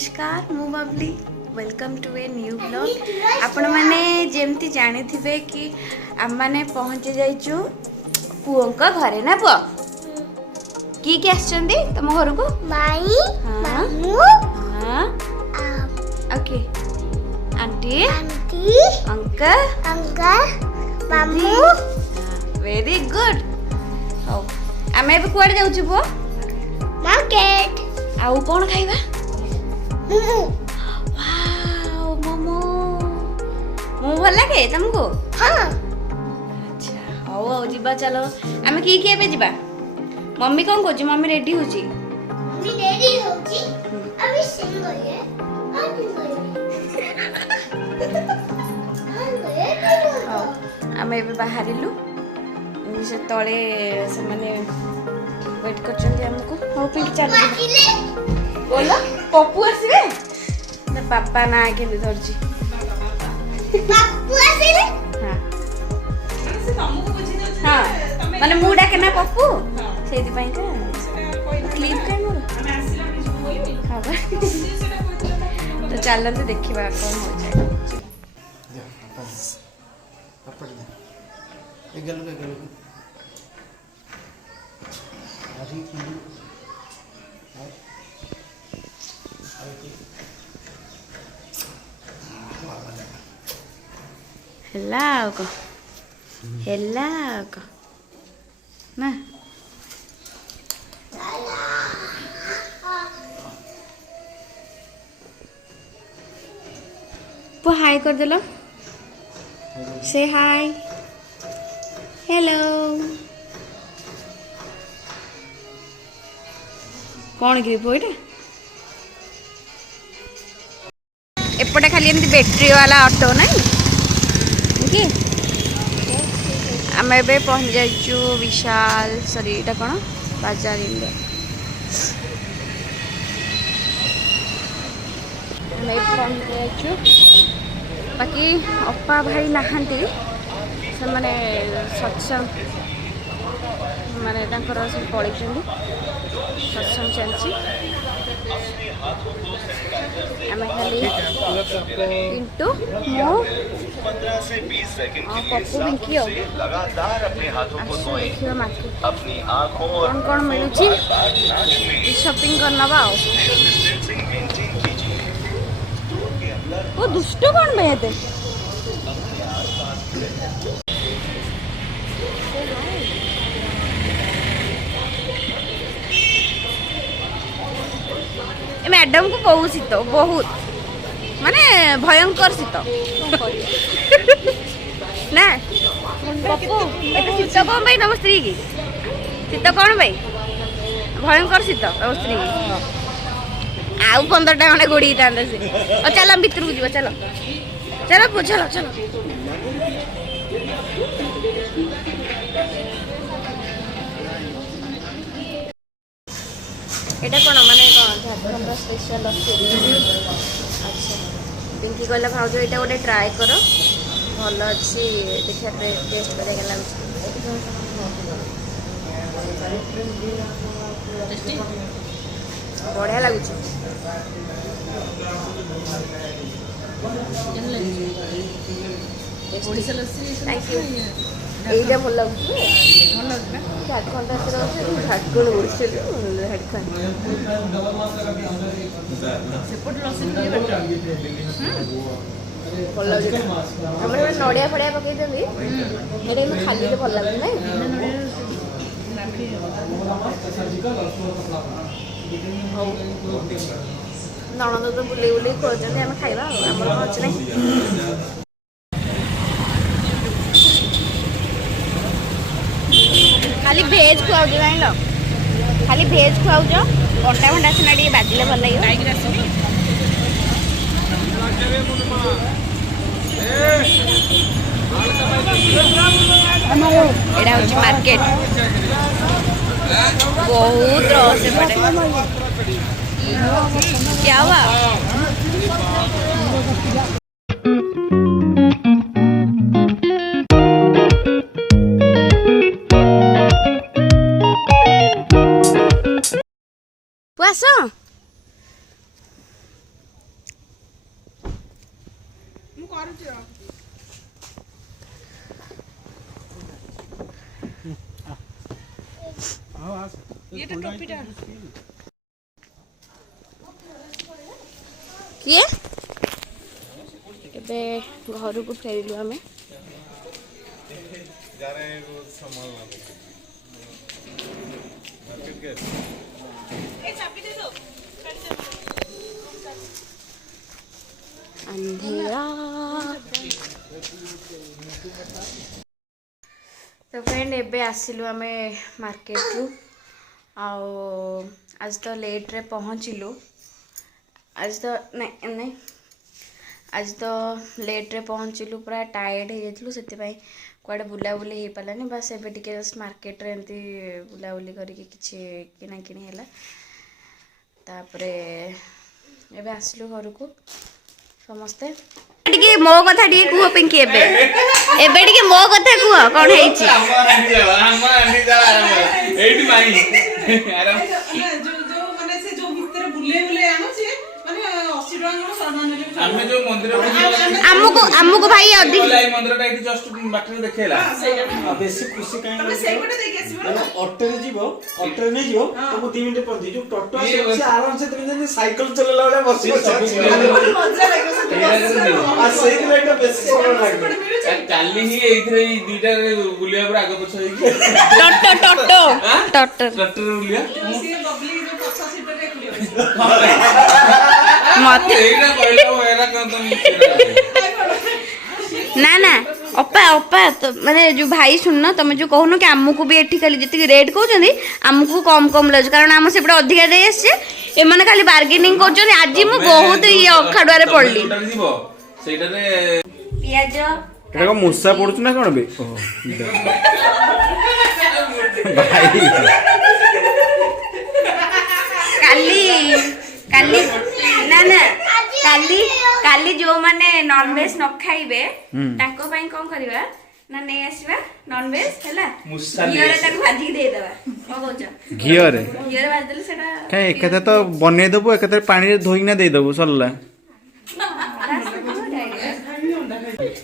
नमस्कार मु Babli welcome to a new blog. आपण माने जेमती जानी थिबे कि आम माने पहुंचे जाइचु पुओंका घरे ना पुओ की आछंदी तम घर को माई मामू हां okay aunty aunty uncle uncle मामू वेरी गुड। हो आमे भी कुआडे जाउछु पुओ मार्केट आउ कोन खाइबा मोमो वाओ मोमो मोमो भल लागे तुमको हां अच्छा हो हो जिबा चलो आमे की के पे जिबा मम्मी कोन कोची मम्मी रेडी होची मी रेडी होची अभी सिंग गए आमे एबे बाहरिलु से तळे से माने वेट करछन्ती हमको हो पिंक चल बोला पप्पू आसीबे ना पापा ना के धरची पप्पू आसीले हां से तमको बुझी दे हां माने मुडा के ना पप्पू सेति पई का क्लिप का मोर हमें आसीला कि बोलबी हां बा तो चलते देखिबा कोन हो जाए हेला को ना पो हाय कर देलो से हाय हेलो कौन कि पोइटा एपटे खाली एमती बैटरी वाला ऑटो नहीं कि आम ए पहुँच जाइचु विशाल सॉरी एटा कौन बाजार इंडिया आम पहुँच जाइचु बाकी अपा भाई नहांती से माने सत्संग माने तांकर सब पळैचंदी सत्संग चलची आम खाली पिंटू मो 15 से 20 सेकंड के लिए पप्पू पिंकी हो लगातार अपने हाथों को धोएं, अपनी आँखों और कौन कौन मिलूची शॉपिंग करना बाओ सोशल डिस्टेंसिंग मेंटेन कीजिए। वो दुष्ट कौन में थे मैडम को बहुत शीत बहुत माने भयंकर शीत ना पप्पू एटा शीत कौन भाई तम स्त्री की शीत कौन भाई भयंकर शीत तम स्त्री की आउ 15टा खंडे गोड़ी था से चल हम भीतर को जीवा चलो चलो पो चलो चलो एटा कोन माने झारखंड स्पेशल अच्छा पिंकी कहला भाउज एटा गोटे ट्राए कर भल अच्छी देखिए टेस्ट करेगा बढ़िया लगुच थैंक यू এইটা ভাল লাগুছে ভাল লাগবে ঝাড়খণ্ড আসলে ঝাড়খণ্ড ওড়িশা ঝাড়খণ্ড সেপট লসি দিয়ে বেটা ভাল লাগুছে আমরা নড়িয়া ফড়িয়া পকাই দেবি এটা কিন্তু খালি রে ভাল লাগে নাই ননদ তো বুলেই বুলেই করছেন আমি খাইবা আমার আছে নাই खाली भेज खुआऊ जान लो खाली भेज खुआऊ अंडा भंडा सीना टे बाजिले भल लगे एटा हूँ मार्केट बहुत रस क्या हुआ ଆସ किए एबे घर को फेरिलु आमे अंधेरा। तो फ्रेंड एबे आसिलु आमे मार्केट रु आज तो लेट रे पहुँचलु आज तो नहीं आज तो लेट रे पहुँचलु पूरा टायर्ड हो जाइलु से कुआडे बुलाबुली हो पारानी बस एबे टिके जस्ट मार्केट रे एमती बुलाबुली करके किछि किना किनी हैला तापरे एबे आसिलु घर को समस्ते टिके मो कथा टिके कुह पिंकी एबे एबे टिके मो कथा कुह कोन हेछि हम आंडी जा एठी माई जो माने से जो भीतर बुले बुले आनो छे माने 80 टका को सामान ले हमें जो मंदिर हमको भाई अधिक मंदिर टा एठी जस्ट बाटरे देखेला बेसी खुशी काई तमे सेई पटे देख आसीबो ना ऑटो रे जीवो ऑटो रे नै जीवो तुमको 2 मिनिट पर जो टोटो से आराम से तुम जने साइकिल चलेला वाला बसी मजा लागो आ सेई दिनटा बेसी सोना लागो काली ही एइथरे दुईटा गुलिया पर आगे पछ होई टोटो गुलिया से बबली जो पछा सीट रे गुलिया मत एइना कहलो एरा ना ना अपा तो माने जो भाई सुन तुम जो कहून कि आमको भी एठी खाली जितकी रेट कहउछंदी आमको कम कम लज कारण आम सेपटे अधिका दे आसे ए माने खाली बार्गेनिंग करछन आज मु बहुत ये अखाडुआ रे पड़ली सेटा रे पियाज एटा को मुसा पड़छ ना कोन बे भाई काली ना ना काली जो माने नॉन वेज न खाइबे ताको पई कोन करबा ना नै आसीबा नॉन वेज हैला घियोरे ताको भाजी दे देबा को कहछ घियोरे भाज देले सेटा काई एकते तो बने देबो एकते पानी रे धोइना दे देबो सरला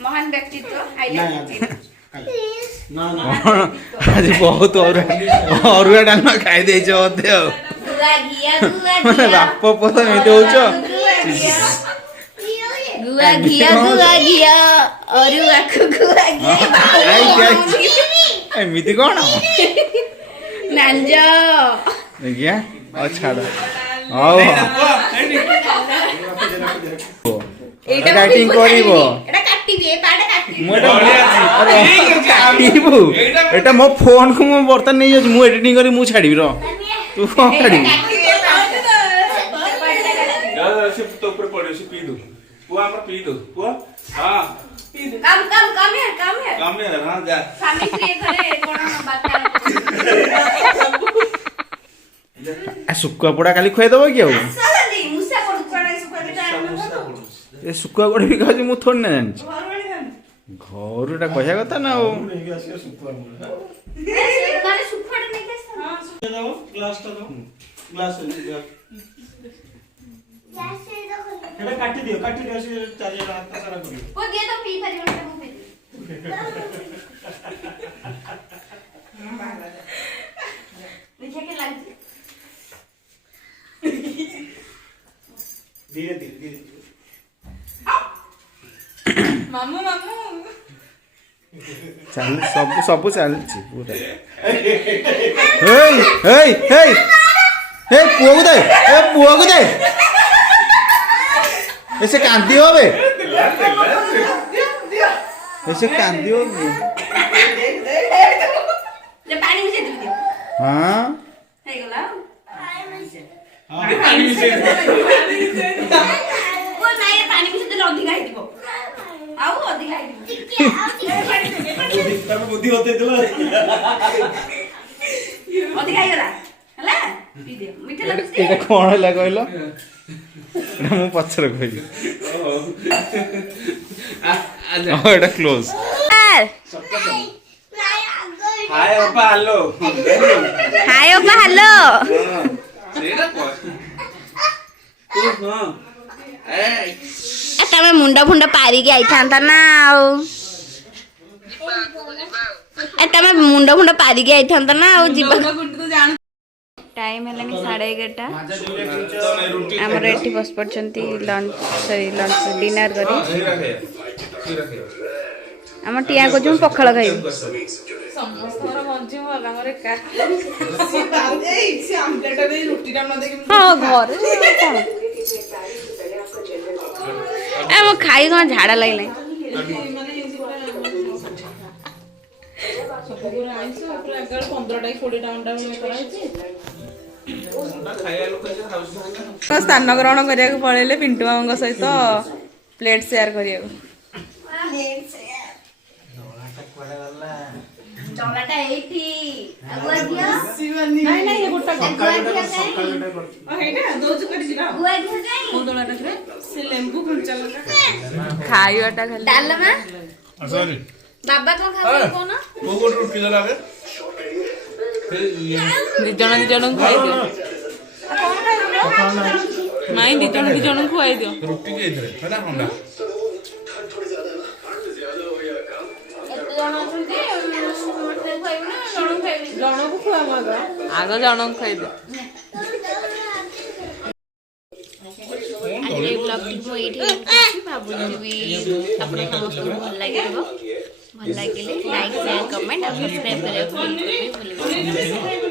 महान व्यक्तित्व आइले ना ना आज बहुत और डालमा खाई दे छ ओते गुआ घिया बाप पता एते होछ गुआ घिया और आखु गुआ घिया एमिति कोन नांजो देखिया आ छाड़ आओ एटा काटिंग करिवो एटा काटिबे पाडा काटिबे मोटा अरे काटिबो एटा मो फोन को मो बर्तन नै जे मु एडिटिंग करी मु छाड़ीबी र तू कोन छाड़ी यार से तो ऊपर पड़े से पी दो पुआ हमर पी दो पुआ हां काम है हां जा स्वामी प्रिय करे कोन बात आ सुक्का पोड़ा खाली खुए देबो कि साला मुसा पड़ पड़ा सुक्का के ए सुक्का गोड़ भी खाजी मु थोड़ ना जानि घर एटा कहया कथा ना ओ माने सुक्का नै केस हां सुक्का दो ग्लास टा दो ग्लास ले दो ग्लास से दो एटा काटी दियो से चारि हाथ सारा करियो ओ दे तो पी पारी मते मु पी देखिए के लाग धीरे मामू चल सब चल पूरा पुआ को दे ऐसे कांदी हो बे ऐसे कांदी हो पानी मिसे दे हां हे गला पानी मिसे वो नहीं पानी मिसे दे अधिका ही दिबो आउ अधिका ही दिबो बुद्धि होते दिला अधिका ही गला हला पी दे मीठा लागछ एटा कोन हला कहलो एटा मु पछर कहली आ एटा क्लोज हाय ओपा हेलो हाय ओपा हेलो सेरा को हां ए तमे मुंडा फुंडा पारी के आइथांता ना आउ ए तमे मुंडा फुंडा पारी के आइथांता ना आउ जीवा टाइम है 11:30 आमर एठी बस पड़छंती लंच लंच डिनर करी आम टिया को जो पखाल खाई हाँ घर आम खाई कौन झाड़ा लगे स्थान ग्रहण करने पड़े पिंटू मामा सहित प्लेट सेयार करने खाइबाटा डालमा बाबा कौन खाते कौन दी जन खाई दियो नाई दी जन खुआई दियो आग जन खाई दियो आज ब्लॉग को एठी भाबुची आपण समस्त भल लागे भल लागिले लाइक शेयर कमेंट और सब्सक्राइब करे भूल